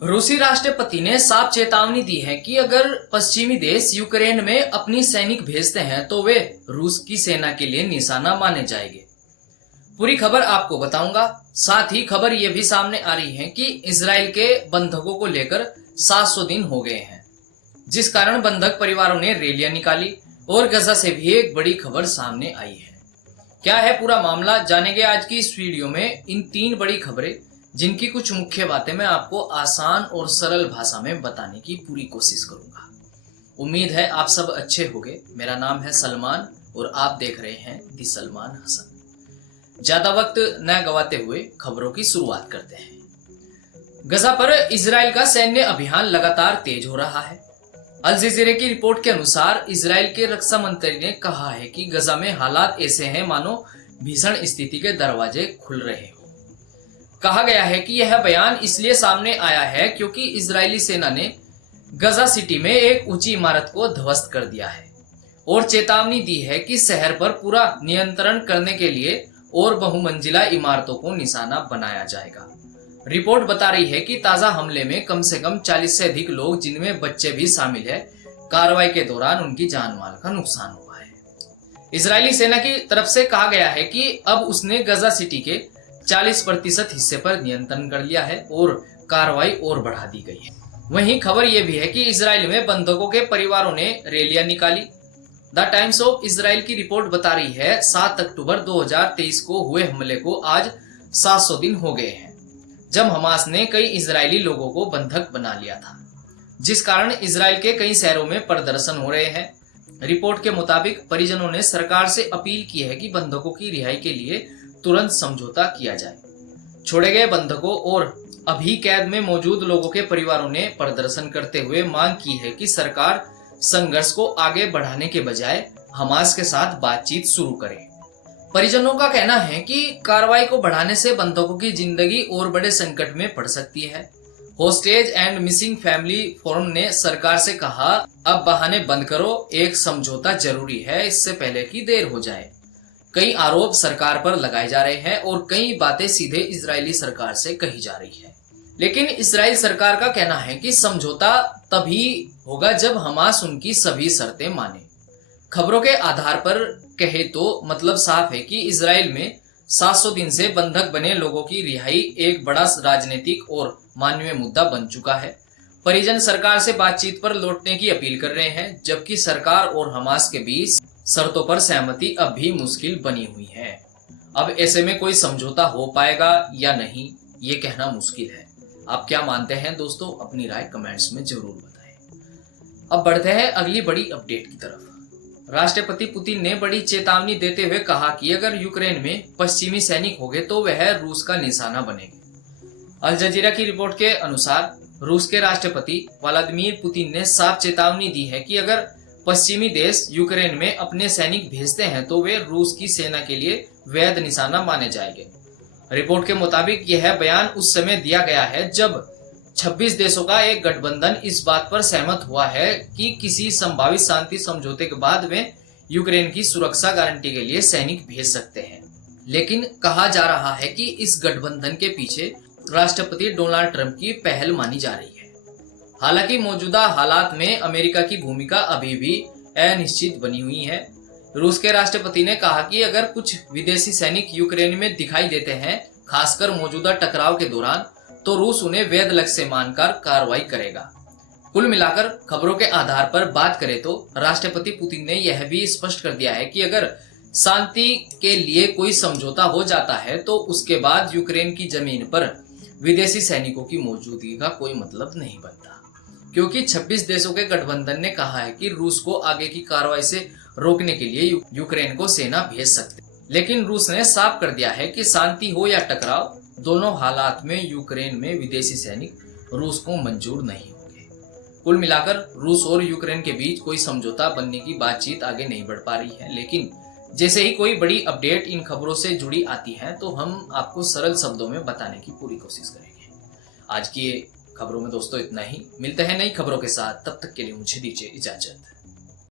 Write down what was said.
रूसी राष्ट्रपति ने साफ चेतावनी दी है कि अगर पश्चिमी देश यूक्रेन में अपनी सैनिक भेजते हैं तो वे रूस की सेना के लिए निशाना माने जाएंगे। पूरी खबर आपको बताऊंगा। साथ ही खबर यह भी सामने आ रही है कि इजराइल के बंधकों को लेकर 700 दिन हो गए हैं, जिस कारण बंधक परिवारों ने रैलियां निकाली और गजा से भी एक बड़ी खबर सामने आई है। क्या है पूरा मामला, जानेंगे आज की इस वीडियो में। इन 3 बड़ी खबरें जिनकी कुछ मुख्य बातें मैं आपको आसान और सरल भाषा में बताने की पूरी कोशिश करूंगा। उम्मीद है आप सब अच्छे होंगे। मेरा नाम है सलमान और आप देख रहे हैं दी सलमान हसन। ज्यादा वक्त न गवाते हुए खबरों की शुरुआत करते हैं। गजा पर इजराइल का सैन्य अभियान लगातार तेज हो रहा है। अल जजीरा की रिपोर्ट के अनुसार इजराइल के रक्षा मंत्री ने कहा है कि गजा में हालात ऐसे हैं मानो भीषण स्थिति के दरवाजे खुल रहे हो। कहा गया है कि यह बयान इसलिए सामने आया है क्योंकि इजरायली सेना ने गजा सिटी में एक ऊंची इमारत को ध्वस्त कर दिया है और चेतावनी दी है कि शहर पर पूरा नियंत्रण करने के लिए और बहुमंजिला इमारतों को निशाना बनाया जाएगा। रिपोर्ट बता रही है कि ताजा हमले में कम से कम 40 से अधिक लोग, जिनमें बच्चे भी शामिल है, कार्रवाई के दौरान उनकी जान माल का नुकसान हुआ है। इजरायली सेना की तरफ से कहा गया है कि अब उसने गजा सिटी के 40% हिस्से पर नियंत्रण कर लिया है और कार्रवाई और बढ़ा दी गई है। वहीं खबर यह भी है कि इजराइल में बंधकों के परिवारों ने रैलियां निकाली। द टाइम्स ऑफ इजराइल की रिपोर्ट बता रही है 7 अक्टूबर 2023 को हुए हमले को आज 700 दिन हो गए हैं, जब हमास ने कई इजरायली लोगों को बंधक बना लिया था, जिस कारण इजराइल के कई शहरों में प्रदर्शन हो रहे हैं। रिपोर्ट के मुताबिक परिजनों ने सरकार से अपील की है कि बंधकों की रिहाई के लिए तुरंत समझौता किया जाए। छोड़े गए बंधकों और अभी कैद में मौजूद लोगों के परिवारों ने प्रदर्शन करते हुए मांग की है कि सरकार संघर्ष को आगे बढ़ाने के बजाय हमास के साथ बातचीत शुरू करे। परिजनों का कहना है कि कार्रवाई को बढ़ाने से बंधकों की जिंदगी और बड़े संकट में पड़ सकती है। Hostage and Missing Family Forum ने सरकार से कहा, अब बहाने बंद करो, एक समझौता जरूरी है इससे पहले कि देर हो जाए। कई आरोप सरकार पर लगाए जा रहे हैं और कई बातें सीधे इजरायली सरकार से कही जा रही है, लेकिन इजराइल सरकार का कहना है कि समझौता तभी होगा जब हमास उनकी सभी शर्तें माने। खबरों के आधार पर कहे तो मतलब साफ है कि इजराइल में 700 दिन से बंधक बने लोगों की रिहाई एक बड़ा राजनीतिक और मानवीय मुद्दा बन चुका है। परिजन सरकार से बातचीत पर लौटने की अपील कर रहे हैं, जबकि सरकार और हमास के बीच शर्तों पर सहमति अब भी मुश्किल बनी हुई है। अब ऐसे में कोई समझौता हो पाएगा या नहीं, ये कहना मुश्किल है। आप क्या मानते हैं दोस्तों? अपनी राय कमेंट्स में जरूर बताएं। अब बढ़ते हैं अगली बड़ी अपडेट की तरफ। राष्ट्रपति पुतिन ने बड़ी चेतावनी देते हुए कहा कि अगर यूक्रेन में पश्चिमी सैनिक होंगे तो वह रूस का निशाना बनेंगे। अल जजीरा की रिपोर्ट के अनुसार रूस के राष्ट्रपति व्लादिमीर पुतिन ने साफ चेतावनी दी है कि अगर पश्चिमी देश यूक्रेन में अपने सैनिक भेजते हैं तो वे रूस की सेना के लिए वैध निशाना माने जाएंगे। रिपोर्ट के मुताबिक यह बयान उस समय दिया गया है जब 26 देशों का एक गठबंधन इस बात पर सहमत हुआ है कि किसी संभावित शांति समझौते के बाद वे यूक्रेन की सुरक्षा गारंटी के लिए सैनिक भेज सकते हैं। लेकिन कहा जा रहा है कि इस गठबंधन के पीछे राष्ट्रपति डोनाल्ड ट्रंप की पहल मानी जा रही है। हालांकि मौजूदा हालात में अमेरिका की भूमिका अभी भी अनिश्चित बनी हुई है। रूस के राष्ट्रपति ने कहा कि अगर कुछ विदेशी सैनिक यूक्रेन में दिखाई देते हैं, खासकर मौजूदा टकराव के दौरान, तो रूस उन्हें वैध लक्ष्य मानकर कार्रवाई करेगा। कुल मिलाकर खबरों के आधार पर बात करें तो राष्ट्रपति पुतिन ने यह भी स्पष्ट कर दिया है कि अगर शांति के लिए कोई समझौता हो जाता है तो उसके बाद यूक्रेन की जमीन पर विदेशी सैनिकों की मौजूदगी का कोई मतलब नहीं बनता, क्योंकि 26 देशों के गठबंधन ने कहा है कि रूस को आगे की कार्रवाई से रोकने के लिए यूक्रेन को सेना भेज सकते। लेकिन रूस ने साफ कर दिया है कि शांति हो या टकराव, दोनों हालात में यूक्रेन में विदेशी सैनिक रूस को मंजूर नहीं होंगे। कुल मिलाकर रूस और यूक्रेन के बीच कोई समझौता बनने की बातचीत आगे नहीं बढ़ पा रही है, लेकिन जैसे ही कोई बड़ी अपडेट इन खबरों से जुड़ी आती है तो हम आपको सरल शब्दों में बताने की पूरी कोशिश करेंगे। आज की खबरों में दोस्तों इतना ही। मिलते हैं नई खबरों के साथ, तब तक के लिए मुझे दीजिए इजाजत।